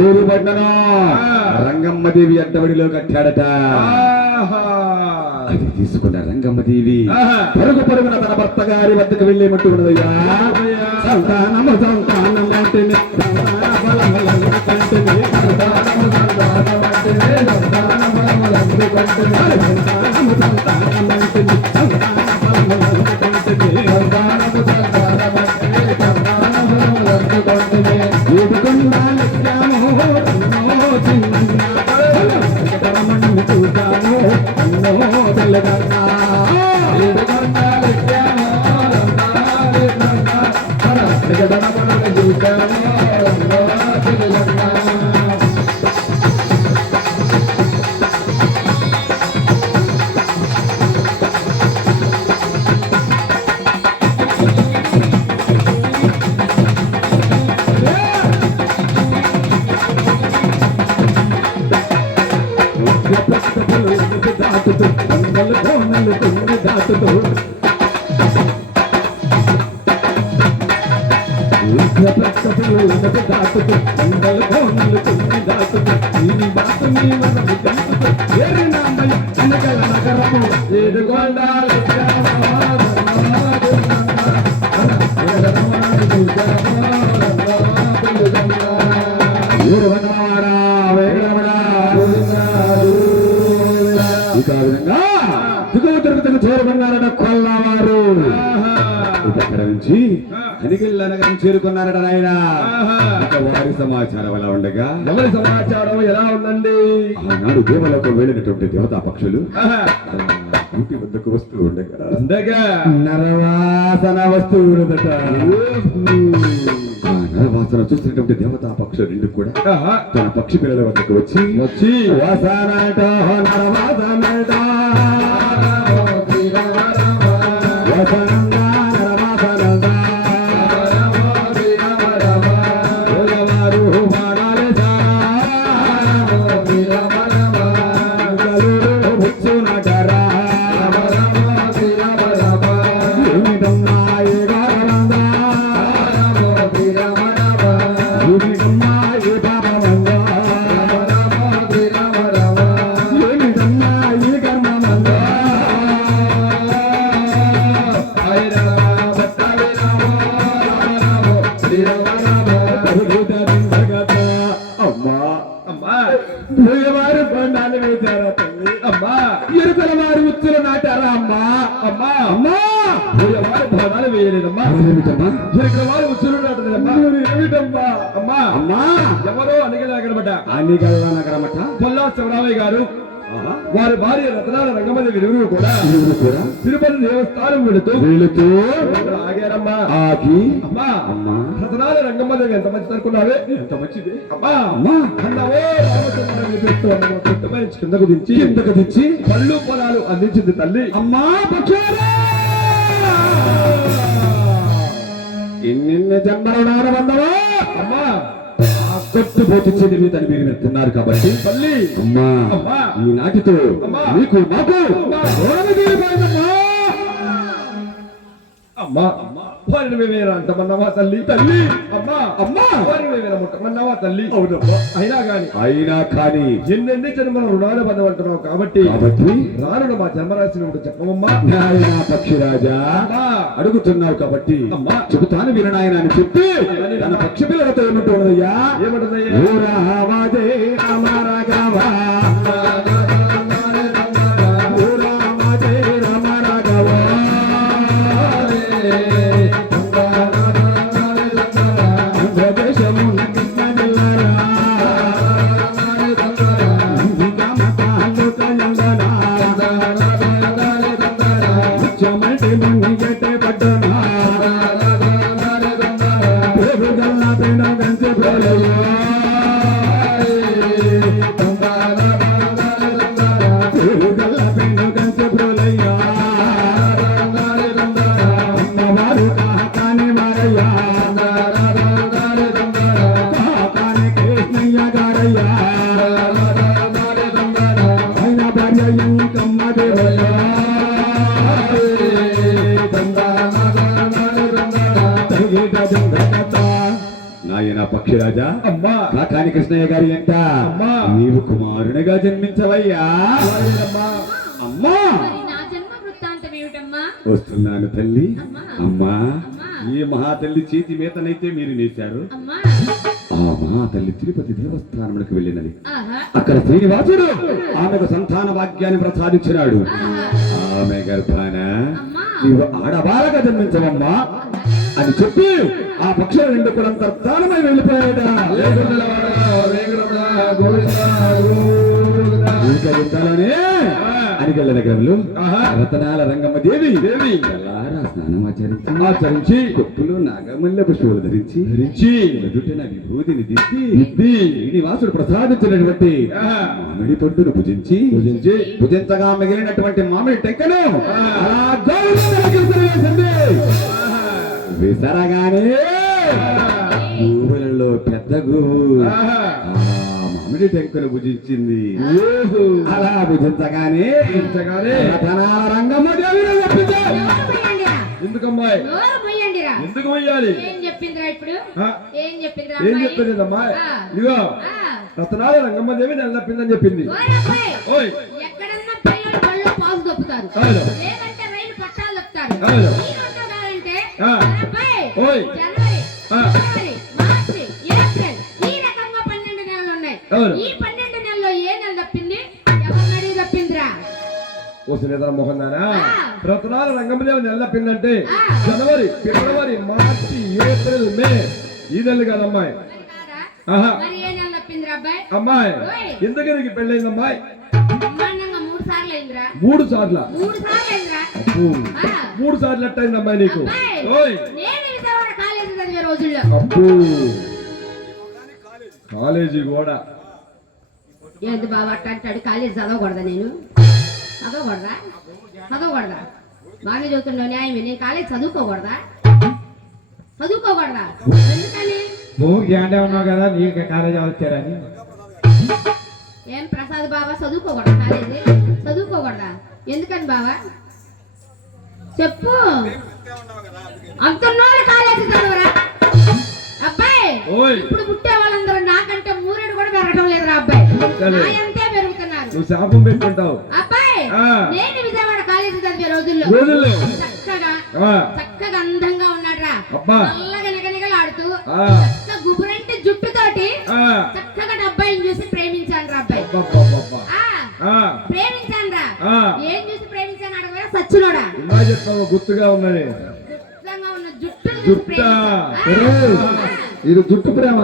ఊరు పడ్డను రంగమ్మదేవి అడ్డబడిలో కట్టాడట ఆహా. అది తీసుకున్న రంగమ్మదేవి ఆహా. పరుగు పరుగున తన భర్త గారి వద్దకు వెళ్ళేమంటున్నదయ్యా అయ్యా. సంతానము సంతానం అంటేనే సంతాన బలములను కంటేనే సంతానము సంతానం అంటేనే చేరుకున్నారట నాయన. వారి సమాచారం అలా ఉండగా? ఎవరి సమాచారం ఎలా ఉందండి? ఆనాడు దేవలకు వెళ్ళినటువంటి దేవతా పక్షులు. ఇంటి వద్దకు వస్తూ ఉండగా అందగా నరవాసన ఆ నరవాసన చూసినటువంటి దేవతా పక్షులు రెండు కూడా. తన పక్షి పిల్లల వద్దకు వచ్చి వచ్చి. వాసనట నరవాసనట Thank you. అన్నిగల్లా నగరమట? పొల్లా శివరామయ్య గారు. వారి భార్య రత్నాల రంగమల్లి విరువురు కూడా కూడా? తిరుపతి దేవస్థానం వెళుతూ వెళుతూ ఆగారమ్మా. ఆగి? అమ్మా అమ్మా. రతనాల రంగమల్లి ఎంత మంచి అనుకున్నావే ఎంత మంచిది? అమ్మా అమ్మా. అన్నవో పుట్టపై కిందకు దించి కిందకు తెచ్చి పళ్ళు పొలాలు అందించింది తల్లి. అమ్మా పక్షారా ఎన్నెన్ని జన్మలు నానబందవా అమ్మా పోతిచ్చేది మీ తల్లి మీరు తిన్నారు కాబట్టి తల్లి అమ్మా. ఈ నాటితో. మీకు మాకు అమ్మా. వారిని అంటమన్నావా తల్లి తల్లి. అమ్మా అమ్మా. వారిని మేమేనా ముట్టమన్నావా తల్లి. అవునమ్మా. అయినా అయినా కానీ. ఎన్నెన్ని జన్మల రుణాలు పొందమంటున్నావు కాబట్టి కాబట్టి? రానుడు మా జన్మరాశిని ఒకటి చెప్పమమ్మా నాయన పక్షిరాజా. అమ్మా. అడుగుతున్నావు కాబట్టి అమ్మా. చెబుతాను విననాయన అని చెప్పి తన పక్షి పిల్లలతో ఏమంటున్నదయ్యా? ఏమంటుందయ్యా నాయన పక్షిరాజా. అమ్మా. కానీ కృష్ణయ్య గారి ఎంట అమ్మా. నీవు కుమారునిగా జన్మించవయ్యా. అమ్మా. మరి నా జన్మ వృత్తాంతం ఏమిటమ్మా? వస్తున్నాను తల్లి. అమ్మా. ఈ మహాతల్లి చేతి మీతనైతే మీరు నేశారు. అమ్మా. ఆ మహాతల్లి తిరుపతి దేవస్థానములకు వెళ్ళినది. ఆహా. అక్కడ శ్రీనివాసుడు ఆమెకు సంతాన భాగ్యాన్ని ప్రసాదించినాడు. ఆమె గర్భాన అమ్మా. నీవు ఆడబాలగా జన్మించవమ్మా. అని చెప్పి ఆ పక్షుల రెండు కూడా. ఇంకా ఇంతలోనే అనిగళ్ళ నగరంలో. రతనాల రంగమ్మ దేవి దేవి. స్నానం ఆచరించి ఆచరించి కొప్పులు నాగమల్ల పుష్పములు ధరించి ధరించి ఎదుటిన విభూతిని దిద్ది దిద్ది. శ్రీనివాసుడు ప్రసాదించినటువంటి. మామిడి పండును భుజించి భుజించి భుజించగా మిగిలినటువంటి మామిడి టెక్కను. అలా. విసరగానే గువ్వలలో పెద్ద. ఆ. మామిడి టెంకను భుజించింది. ఓహో. అలా భుజించగానే రతనాల రంగమ్మ దేవిని చెప్పింది. ఎందుకమ్మాయి? ఎందుకు వెయ్యాలి ఏం చెప్పిందిరా ఇప్పుడు? ఆ? ఏం చెప్పిందిరా ఏం అమ్మాయి? ఇదిగో. రతనాల రంగమ్మదేవి నెల చెప్పిందని చెప్పింది. ఓయ్. ఎక్కడన్నా పిల్లలు బళ్ళు పాసు దొప్పుతారు అవును. లేదంటే రైలు పట్టాలు దొప్పుతారు ఓయ్. జనవరి. ఫిబ్రవరి మార్చి ఏప్రిల్ ఈ రకంగా పన్నెండు నెలలు ఉన్నాయి. ఈ పన్నెండు నెలల్లో ఏ నెల తప్పింది ఎవరిని అడిగి తప్పిందిరా మోహన్ ఆ. రతనాల రంగమ్మదేవి నెల. జనవరి ఫిబ్రవరి మార్చి ఏప్రిల్ మే ఈ నెలలు కాదా అమ్మాయి ఓయ్. ఎందుకు నీకు పెళ్ళైందమ్మాయి బ్రహ్మాండంగా మూడు సార్లు మూడు సార్ల? ఎట్టయింది అమ్మాయి నీకు? అబ్బో. కాలేజీ కూడా ఏంటి బాబా అట్ట అంటాడు? కాలేజీ చదవకూడదా నేను? చదవకూడదా? చదవకూడదా? బాగా చదువుతుండవు న్యాయమే. నేను కాలేజీ చదువుకోకూడదా? చదువుకోకూడదా? ఎందుకని? నువ్వు గ్యాండే ఉన్నావు కదా నీకు కాలేజీ వచ్చారని. ఏం ప్రసాద్ బాబా చదువుకోకూడదా కాలేజీ? చదువుకోకూడదా ఎందుకని బావా? చెప్పు. అంటున్నోళ్ళు కాలేజీ చదవరా? అబ్బాయి ఇప్పుడు పుట్టే వాళ్ళందరూ నాకంటే మూరేడు కూడా పెరగడం లేదురా అబ్బాయి. నాయంతే పెరుగుతున్నారు? నువ్వు శాపం పెట్టుకుంటావు. అబ్బాయి. నేను విజయవాడ కాలేజీ చదివే రోజుల్లో రోజుల్లో. చక్కగా చక్కగా అందంగా ఉన్నాడ్రా. అబ్బా. నల్లగా నిగనిగలాడుతూ గుబురంటి జుట్టుతోటి గుర్తుగా ఉన్నది జుట్టా. ఇది జుట్టు ప్రేమ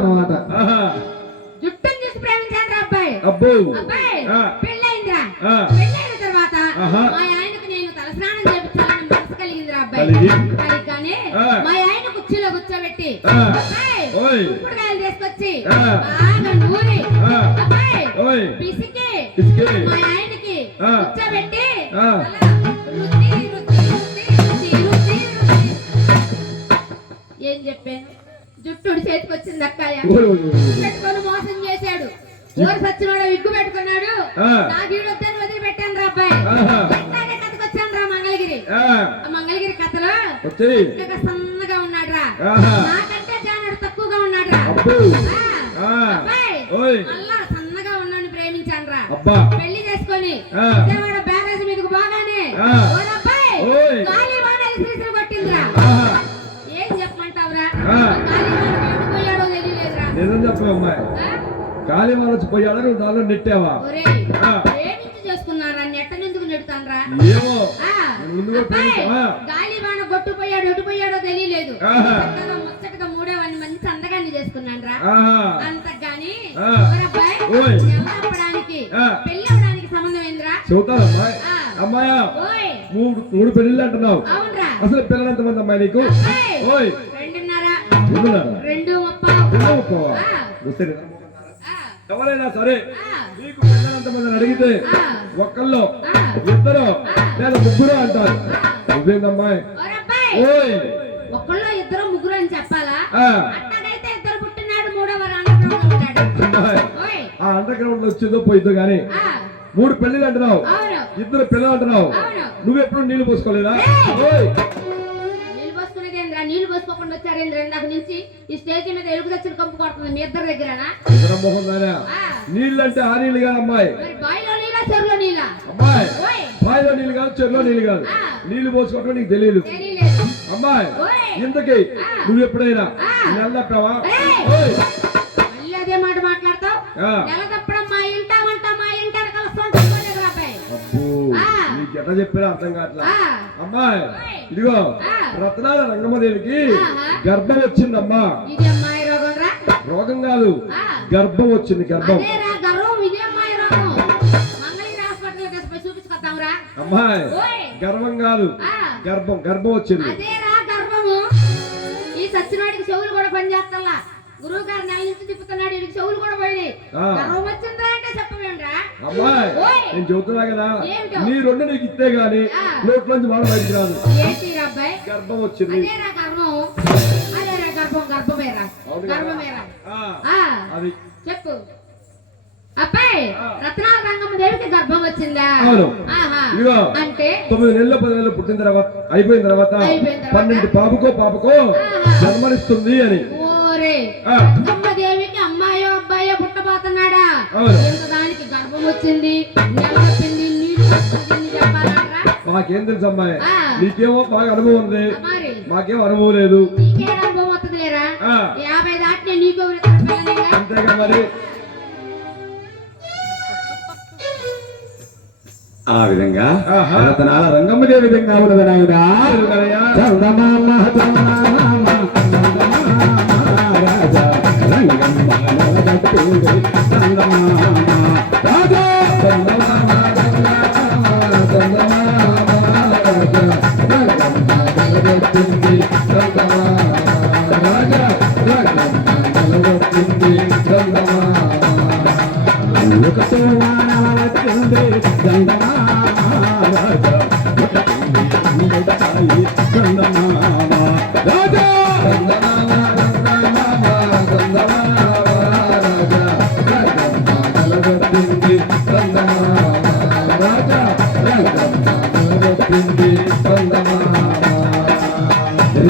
అబ్బాయి అబ్బో. పెళ్ళైన తర్వాత. మా ఆయనకు నేను తలస్నానం చేపించాలని మనసు కలిగిందిరా అబ్బాయి? కానీ. మా ఆయన కుర్చీలో తీసుకొచ్చి. బాగా నూరి. అబ్బాయి పిసికి? మా ఆయనకి. కూర్చోబెట్టి జుట్టుడు చేతికి వచ్చింది అక్కాయ ఓయ్, ఓయ్, ఓయ్, ఓయ్. పెట్టుకొని మోసం చేశాడు. ఊరు సచ్చినోడ విగ్గు పెట్టుకున్నాడు. ఆ. నా గీడొద్దని వదిలిపెట్టాను రా అబ్బాయి. కథకొచ్చాను రా మంగళగిరి. మంగళగిరి కథలో సన్నగా ఉన్నాడు రా. నాకంటే జానడు తక్కువగా ఉన్నాడు రా. అబ్బాయి మళ్ళా సన్నగా ఉన్నాను ప్రేమించాను రా. పెళ్ళి చేసుకొని. విజయవాడ బ్యారేజ్ మీదకు బాగానే అబ్బాయి వాన విసిరిసిరి కొట్టిందిరా. ఏం చెప్పమంటావురా? ఆ. నిజం చెప్పు అమ్మాయి ఆ? కాళీ మనసు పోయాడు నువ్వు నాలో నెట్టావా? ఏమో? గాలి ఎటుపోయాడో తెలియలేదు. ముచ్చటగా మూడేవాడిని మంచి అందగాన్ని చేసుకున్నాను రా ఆహా. అంతగాని. పెళ్ళి అవడానికి సంబంధం ఏందిరా? అమ్మాయి? మూడు మూడు పెళ్ళిళ్ళు అంటున్నావు. అసలు పిల్లలు ఎంతమంది అమ్మాయి నీకు? రెండున్నర? రెండు. ఎవరైనా సరే నీకు పిల్లలు ఎంతమంది అడిగితే. ఒక్కళ్ళు. ఇద్దరు. లేదా ముగ్గురు అంటారు. నువ్వేందమ్మాయి ఒరబ్బాయి, ఓయ్! ఒకళ్ళు ఇద్దరు ముగ్గురు అని చెప్పాలా? ఆ. ఇద్దరు పుట్టినాడు మూడవ అమ్మాయి అండర్ గ్రౌండ్ వచ్చిందో పోయిద్దో గానీ మూడు పెళ్ళిళ్ళు అంటున్నావు. ఇద్దరు పిల్లలు అంటున్నావు. నువ్వెప్పుడు నీళ్ళు పోసుకోలేదా. ఓయ్! నీళ్ళు నీళ్ళు పోసుకోకుండా వచ్చారు మాట్లాడింది ఇందాక నుంచి ఈ స్టేజ్ మీద ఎలుగు తెచ్చిన కంపు కొడుతుంది మీ ఇద్దరి దగ్గరనా? ఇతర మొహం దానా ఆ, నీళ్ళు కాదు అమ్మాయి. బావిలో నీళ్ళ చెరువులో నీళ్ళ అమ్మాయి ఓయ్. బావిలో నీళ్ళు కాదు చెరులో నీళ్ళు కాదు. నీళ్ళు పోసుకోవటం నీకు తెలియదు అమ్మాయి ఇంతకీ. నువ్వు ఎప్పుడైనా ఏయ్. ఓయ్. మళ్ళీ అదే మాట మాట్లాడతావు. నెల తప్పడం ఎట్లా చెప్పారో అర్థం కావట్లా. అమ్మాయి. ఇదిగో. రత్నాల రంగమదేవికి. గర్భం వచ్చిందమ్మా ఇది అమ్మాయి రోగం కాదు. గర్భం వచ్చింది గర్భం అమ్మాయి గర్వం కాదు. గర్భం గర్భం వచ్చింది ఈ చెవులు కూడా పనిచేస్తల్లా గురువు గారు నెల నుంచి తిప్పుతున్నాడు చెవులు కూడా పోయినాయి. గర్వం వచ్చిందా అమ్మాయి. నేను చెబుతున్నా కదా? నీ రెండు నీకు ఇస్తే గాని. నోట్లోంచి మాట బయటికి రాదు. గర్భం వచ్చింది. అదే చెప్పు. అబ్బాయి ఆ. రత్నాల రంగమ్మ దేవికి గర్భం వచ్చిందా? ఇదిగో. అంటే? తొమ్మిది నెలలు పది నెలలు పుట్టిన తర్వాత అయిపోయిన తర్వాత? పన్నెండు పాపకో పాపకో. జన్మనిస్తుంది అని. దేవికి అమ్మాయో అబ్బాయో పుట్టబోతున్నాడా? వచ్చింది నీళ్ళు చెప్పాలరా మాకేం తెలుసు అమ్మాయి. నీకేమో బాగా అనుభవం ఉంది మరి మాకేం అనుభవం లేదు నీకే అనుభవం వస్తుంది లేరా ఆ. యాభై దాటినే నీకు? అంతేగా మరి ఆ విధంగా. రతనాల రంగమ్మదే విధంగా ఉన్నది నాయన ఎరుగలయ్యా? చందమామ చందమామ చందమామ రాజా రంగమ్మ చందమామ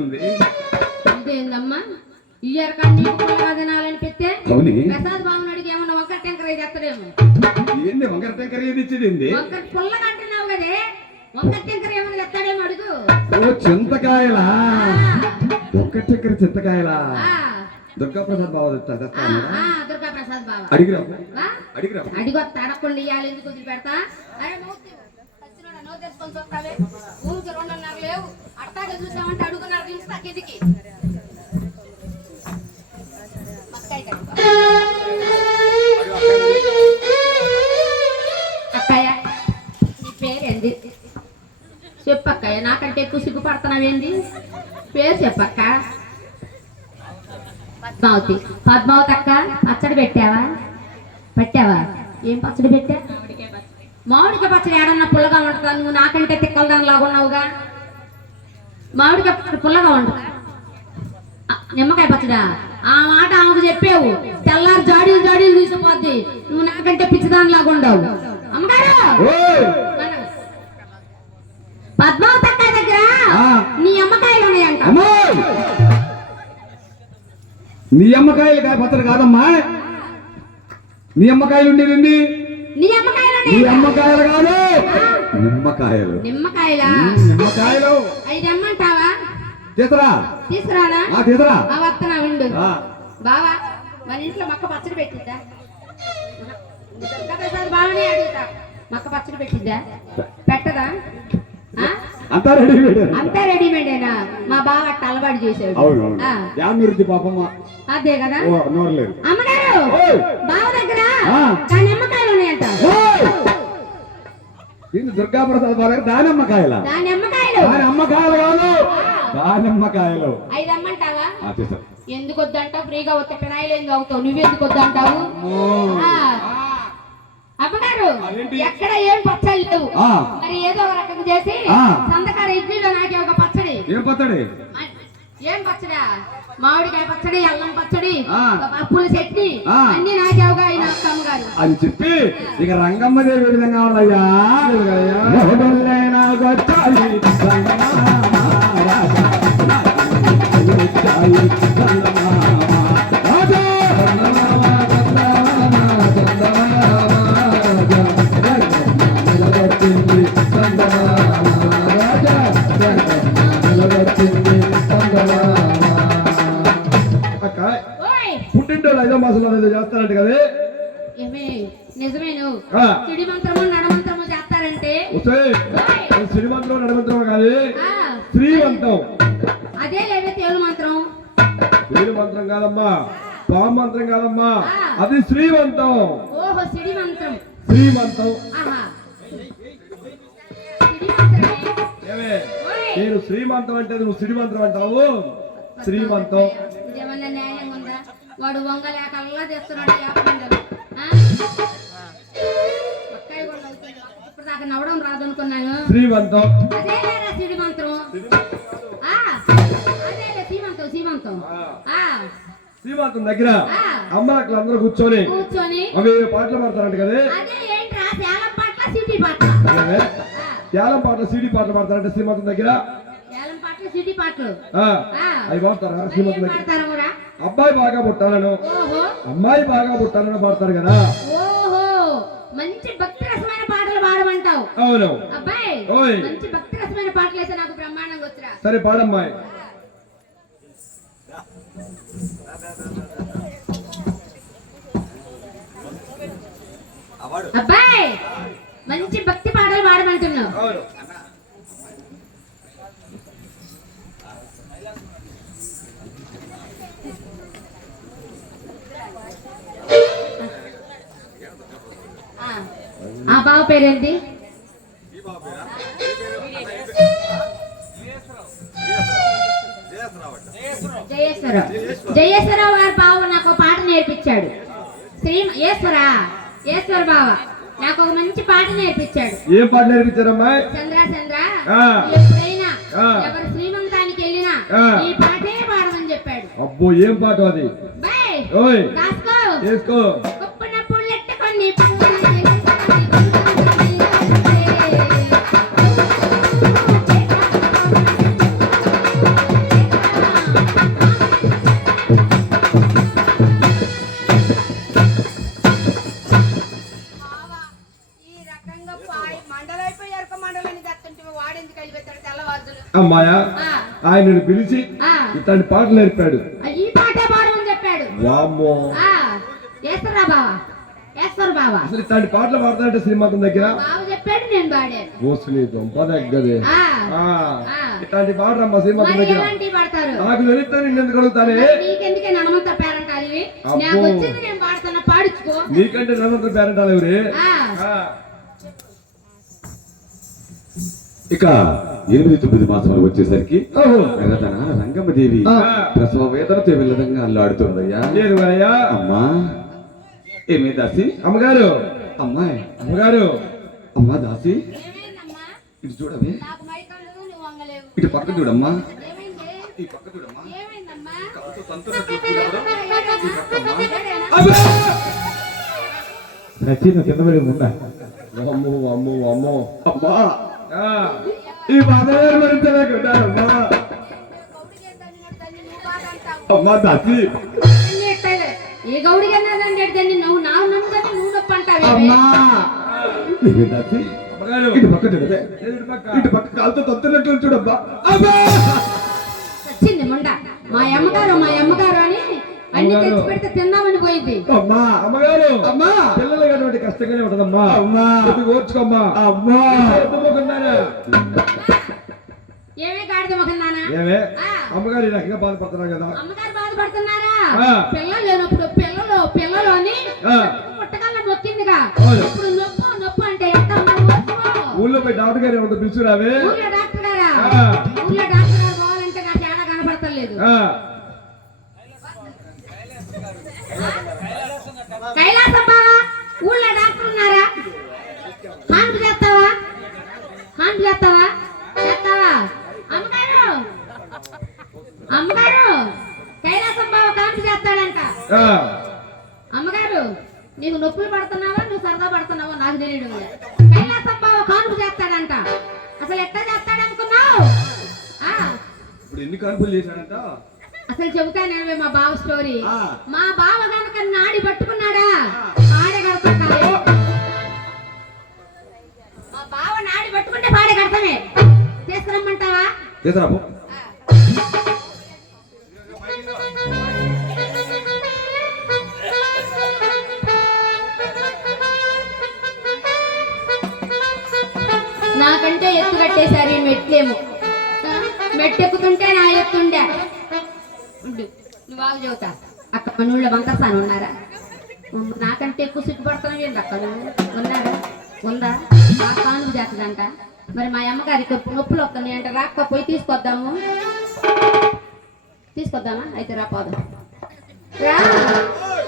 అనిపిస్తుంది ఇదేందమ్మా? నీకు పుల్లగా తినాలని పెడితే అవునే. ప్రసాద్ బాబుని అడిగి ఏమన్నా వంకర టెంకర తెస్తాడేమో ఏంది వంకర టెంకర ఏది ఇచ్చేది వంకర పుల్లగా అంటున్నావు కదే. వంకర టెంకర ఏమన్నా అడుగు. ఓ చింతకాయలా? ఒక్క టెంకర చింతకాయలా? దుర్గా ప్రసాద్ ఆ, దుర్గా ప్రసాద్ బాబా. అడిగిరా? అడిగిరా అడిగొత్త అడగకుండా ఇవ్వాలి ఎందుకు వదిలి పెడతా అరే నోరు తెరు. చూస్తావే? ఊరికి రెండున్నర లేవు. అట్టాగే చూసామంటే అడుగున్నర తీస్తా కిందికి అక్కయ్య నీ పేరేంది? చెప్పక్కయ్య నాకంటే ఎక్కువ సిగ్గుపడుతున్నావేంది? పేరు చెప్పక్క. పద్మావతి. పద్మావతి అక్క పచ్చడి పెట్టావా? పెట్టావా? ఏం పచ్చడి పెట్టా? మామిడికాయ పచ్చడి ఏడన్నా పుల్లగా ఉంటుందా నువ్వు నాకంటే తిక్కల దానిలాగా ఉన్నావుగా. మామిడికాయ పచ్చడి పుల్లగా ఉంటుంది నిమ్మకాయ పచ్చడా? ఆ మాట ఆమెకు చెప్పావు. తెల్లారి జాడీలు జాడీలు తీసిపోద్ది నువ్వు నాకంటే పిచ్చిదానిలాగా ఉండవు. అమ్మగారు! ఓయ్! మనం- పద్మావతి అక్క దగ్గర. నీ అమ్మకాయలు ఉన్నాయంట. నీ అమ్మకాయలు కాయ పచ్చడి కాదమ్మా. నీ అమ్మకాయలు ఉండేది ఏంది? నీ అమ్మకాయలు అమ్మకాయలు కాదు. నిమ్మకాయలు. నిమ్మకాయలా? నిమ్మకాయలు. అవి తెమ్మంటావా తీసరా. ఆ తీసరా. ఆ ఉండు. బావా మన ఇంట్లో మక్క పచ్చడి పెట్టిద్దా? బావనే అడుగుతా. మక్క పచ్చడి పెట్టిద్దా? పెట్టదా? అంతా రెడీమేడ్ అంతా రెడీమేడేనా మా బావ అట్ట అలవాటు అవును పాపమ్మ. అదే కదా? నోరలేదు అమ్మగారు. బావ దగ్గర. నా నిమ్మకాయలు ఉన్నాయంట ఇది దుర్గాప్రసాద్ బాగా దానిమ్మకాయల నా నిమ్మకాయలు దానిమ్మకాయలు కాదు. దానిమ్మకాయలు ఐదు అమ్మంటావా? ఎందుకు వద్దంటావు? ఫ్రీగా వస్తే పినాయిలు ఎందుకు అవుతావు? నువ్వెందుకు వద్దంటావు. అమ్మగారు ఎక్కడ ఏం పచ్చళ్ళు లేవు. మరి ఏదో ఒక రకం చేసి. సంతకాల ఇడ్లీలో నాకే ఒక పచ్చడి. ఏం పచ్చడి? ఏం పచ్చడా? మామిడికాయ పచ్చడి అల్లం పచ్చడి. అప్పుల చట్నీ. అన్ని నాకేవుగా అయిన అమ్మగారు అని చెప్పి ఇక రంగమ్మ దేవి విధంగా ఉన్నాయా రంగమామ అంటే నువ్వు శ్రీమంత్రం అంటావు? శ్రీమంతం. వాడు ఇప్పుడు దాకా నవ్వడం రాదనుకున్నాను. శ్రీమంతం. అదే లేరా సిడి మంత్రం ఆ, అదేలే సీమంతం సీమంతం ఆ, శ్రీమంతం దగ్గర ఆ. అమ్మలక్కలు అందరూ కూర్చొని కూర్చొని అవి పాటలు పాడతారంట కదా. సేలం పాటల సిటీ పాటల? పాటలు సీడీ పాటలు పాడతారంట శ్రీమంతం దగ్గర. సిటీ పాటలు అవి పాడతారా మరి ఏం శ్రీమంతం దగ్గర పాడతారు కూడా? అబ్బాయి బాగా పుట్టాలను. అమ్మాయి బాగా పుట్టాలని పాడతారు కదా. ఓహో. మంచి భక్తి రసమైన పాటలు పాడమంటావు. అవును అబ్బాయి ఓయ్. మంచి భక్తి రసమైన పాటలు అయితే నాకు బ్రహ్మాండంగా వచ్చురా. సరే పాడమ్మాయి. అబ్బాయి మంచి భక్తి పాటలు పాడమంటున్నావు అవును ఆ. ఆ బావ పేరేంటి? జయేశ్వరరావు. జయేశ్వరరావు గారి బావ నాకు పాట నేర్పించాడు. శ్రీ ఈశ్వరా ఈశ్వర బావ నాకు ఒక మంచి పాట నేర్పించాడు. ఏం పాట నేర్పించారమ్మాయి చంద్ర చంద్ర. ఎప్పుడైనా. ఎవరు శ్రీమంతానికి వెళ్ళినా. ఈ పాటే పాడమని చెప్పాడు. అబ్బో ఏం పాట అది? బాయ్ చేసుకో అమ్మాయ ఆయనను పిలిచి ఇట్లాంటి పాటలు నేర్పాడు. ఈ పాటే పాడమని చెప్పాడు. వామ్మో బావా. బావా. అసలు ఇట్లాంటి పాటలు పాడతాడంటే శ్రీమంతం దగ్గర? బావ చెప్పాడు నేను పాడాను. మోసలి దొంప దగ్గరే. ఇట్లాంటి శ్రీమంతం దగ్గర? నాకు తెలిస్తే నిన్నెందుకు అడుగుతానే? మరి నీకెందుకే నడమంత పేరంటారు ఇవి అబ్బో. నాకు వచ్చింది నేను పాడుతున్నా పాడించుకో. నీకంటే నన్నంత పేరెంటాలు ఎవరి? ఇక ఎనిమిది తొమ్మిది మాసములు వచ్చేసరికి ఓహో తన రంగమ్మదేవి. ప్రసవ వేదనతో అల్లాడుతుందయ్యా లేదు అమ్మా. ఏమి దాసి? అమ్మగారు. అమ్మాయి. అమ్మగారు. అమ్మా దాసి. ఇటు చూడవే. ఇటు పక్క చూడమ్మా. ఏమైంది? ఈ పక్క చూడమ్మా. నచ్చింది కింద పడి ఉందా? అమ్మో అమ్మో అమ్మో. అమ్మా. ఈ బాధలు భరించలేకుంటారమ్మా అమ్మా దాసి ఈ గౌడికి అన్నదండి దాన్ని నువ్వు నా నన్ను దాన్ని నువ్వు నొప్పి అంటావే. అమ్మా. ఏమి దాసి అమ్మగారు. ఇటు పక్క చూడవే ఎదురు పక్క. ఇటు పక్క కాలుతో తత్తున్నట్లు చూడబ్బా. అబ్బా వచ్చింది ముండ. మా అమ్మగారు మా అమ్మగారు అని అన్ని అమ్మగారు. తెచ్చి పెడితే తిందామని పోయింది. అమ్మా. అమ్మగారు. అమ్మా. పిల్లలు కష్టంగానే ఉంటదమ్మా. అమ్మా. ఓర్చుకోమ్మా. అమ్మా. అమ్మగారు బాధపడుతున్నారు కదా అమ్మగారు బాధపడుతున్నారా. పిల్లలు లేనప్పుడు పిల్లలు పిల్లలు అని. పుట్టకల్లో నొక్కిందిగా. ఇప్పుడు నొప్పు నొప్పు అంటే. ఊళ్ళో పోయి డాక్టర్ గారు ఏమంటారు పిలుచురావే డాక్టర్ గారా అసలు చెబుతానే మా బావ స్టోరీ. మా బావ గనక నాడి పట్టుకున్నాడా? పాడే కడతా మా బావ నాడి పట్టుకుంటే పాడే కడతామే తీసుకురమ్మంటావా. నాకంటే ఎత్తు కట్టేశారు మెట్లేమో. మెట్టెక్కుతుంటే నా ఎత్తుండే నువ్వు బాగా అక్క మన బంకస్తాను ఉన్నారా? నాకంటే ఎక్కువ సిగ్గుపడుతున్నావు ఏంటి అక్క నువ్వు? ఉన్నారా? ఉందా? మా కానుకు చేస్తుందంట మరి మా అమ్మగారికి నొప్పులు వస్తున్నాయి అంటే రాక్క పోయి తీసుకొద్దాము. తీసుకొద్దామా? అయితే రాపోదాం రా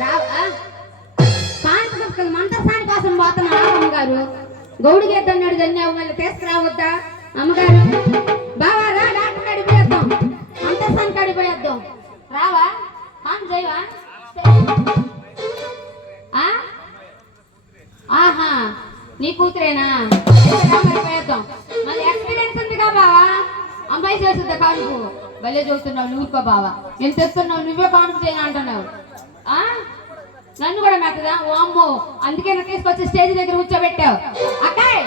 రా కోసం పోతున్నా అమ్మగారు. గౌడి గెద్దన్నాడు ధన్యావు మళ్ళీ తీసుకురావద్దా? అమ్మగారు బావా మంత్రసాని పోయేద్దాం రావా? కాన్ చేయవా? ఆ? ఆహా నీ కూతురేనా? అయితే పోయేద్దాం మళ్ళీ ఎక్స్పీరియన్స్ ఉందిగా బావా? అమ్మాయి చేస్తుందా కానుకు. భలే చూస్తున్నావు నువ్వుకో బావా. నేను తెస్తున్నావు నువ్వే కానుక చేయను అంటున్నావు. ఆ? నన్ను కూడా మెత్తదా ఓ అమ్మో అందుకే నన్ను తీసుకొచ్చి స్టేజ్ దగ్గర కూర్చోబెట్టావు. అక్కాయ్!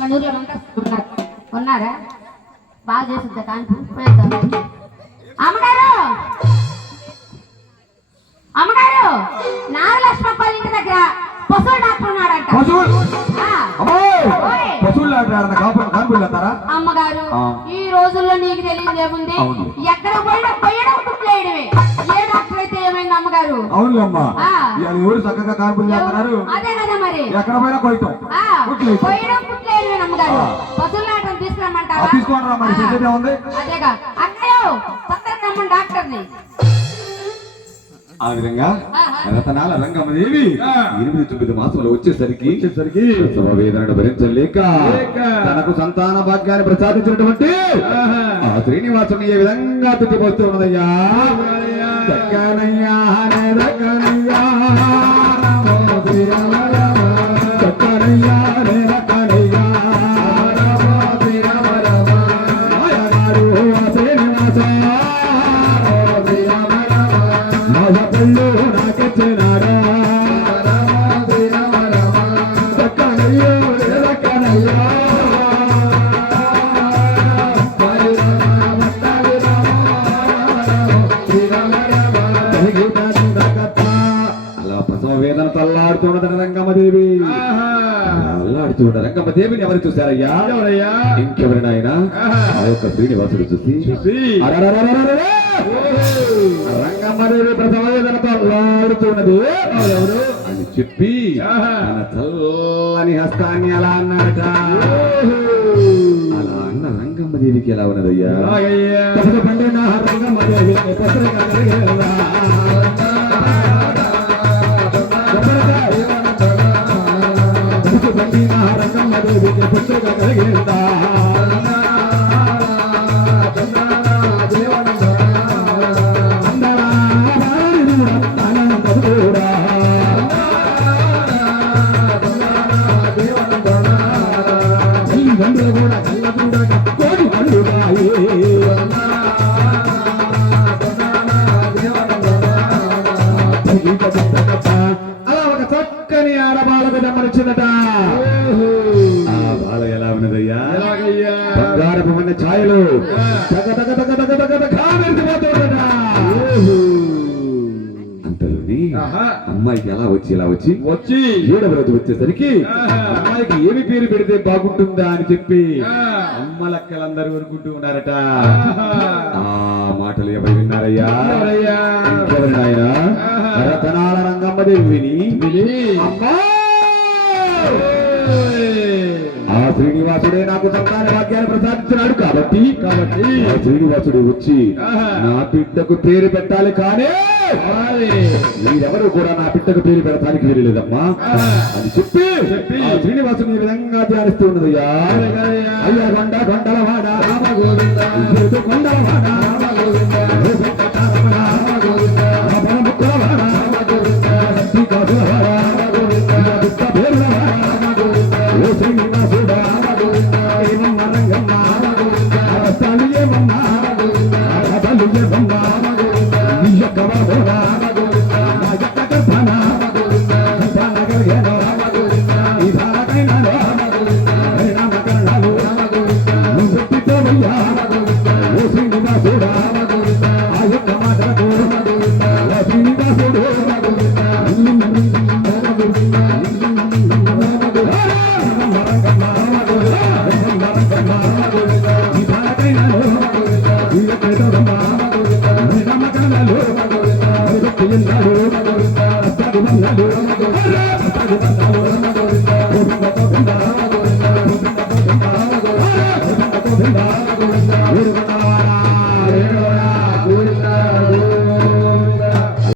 మన ఊర్లో ఉన్నారా. బాగా చేస్తుందా కానుకు. పోయేద్దాం. అమ్మగారు! అమ్మగారు! నాగలక్ష్మి వాళ్ళ ఇంటి దగ్గర పశువుల డాక్టర్ ఉన్నాడంట. పశువులు? అమ్మగారు. ఈ రోజుల్లో నీకు తెలియదు ఏముంది? అవును. ఎక్కడ పోయినా పోయడం కుట్లేయడమే ఏ డాక్టర్ అయితే ఏమైంది అమ్మగారు? అవునులేమ్మా. ఎవరు చక్కగా కాన్పులు చేస్తున్నారు? అదే కదా మరి. ఎక్కడ పోయినా కుట్లేదు. పోయడం కుట్లేయడమే అమ్మగారు. పశువుల డాక్టర్ తీసుకురమ్మంటావా? తీసుకోండి రా మరి. అదేగా. ఆ విధంగా. రతనాల రంగమదేవి. ఎనిమిది తొమ్మిది మాసములు వచ్చేసరికి వచ్చేసరికి ప్రసవ వేదనను భరించలేక లేక. తనకు సంతాన భాగ్యాన్ని ప్రసాదించినటువంటి. ఆ శ్రీనివాసుని ఏ విధంగా తిట్టిపోతూ ఉన్నదయ్యా రంగమ్మదేవిని ఎవరు చూశారయ్యా? ఎవరయ్యా? ఇంకెవరినైనా ఆహా. ఆ యొక్క శ్రీనివాసుడు చూసి చూసి. రంగమ్మదేవి ఎవరు అని చెప్పి. తన చల్లని హస్తాన్ని అలా అన్నాడట. అలా అన్న రంగమ్మదేవికి ఎలా ఉన్నదయ్యా? రంగమ్మదేవి పసరుగా కలిగేలా. పసరు పండిన రంగమ్మదేవి వచ్చి వచ్చి ఏడవ రోజు వచ్చేసరికి. అమ్మాయికి ఏమి పేరు పెడితే బాగుంటుందా అని చెప్పి. అమ్మ అమ్మలక్కలందరూ ఊరుకుంటూ ఉన్నారట. ఆ మాటలు ఎవరు విన్నారయ్యా నాయనా రతనాల రంగమ్మదేవి విని విని. అమ్మా శ్రీనివాసుడే నాకు సంతాన భాగ్యాన్ని ప్రసాదించినాడు కాబట్టి కాబట్టి శ్రీనివాసుడు వచ్చి. నా బిడ్డకు పేరు పెట్టాలి కానీ మరి మీరెవరు కూడా నా బిడ్డకు పేరు పెట్టడానికి వీరలేదమ్మా. అని చెప్పి చెప్పి. శ్రీనివాసుని ఈ విధంగా ధ్యానిస్తూ ఉన్నదయ్యా. అయ్యా కొండ కొండల వాడ కొండల వాడ ఆ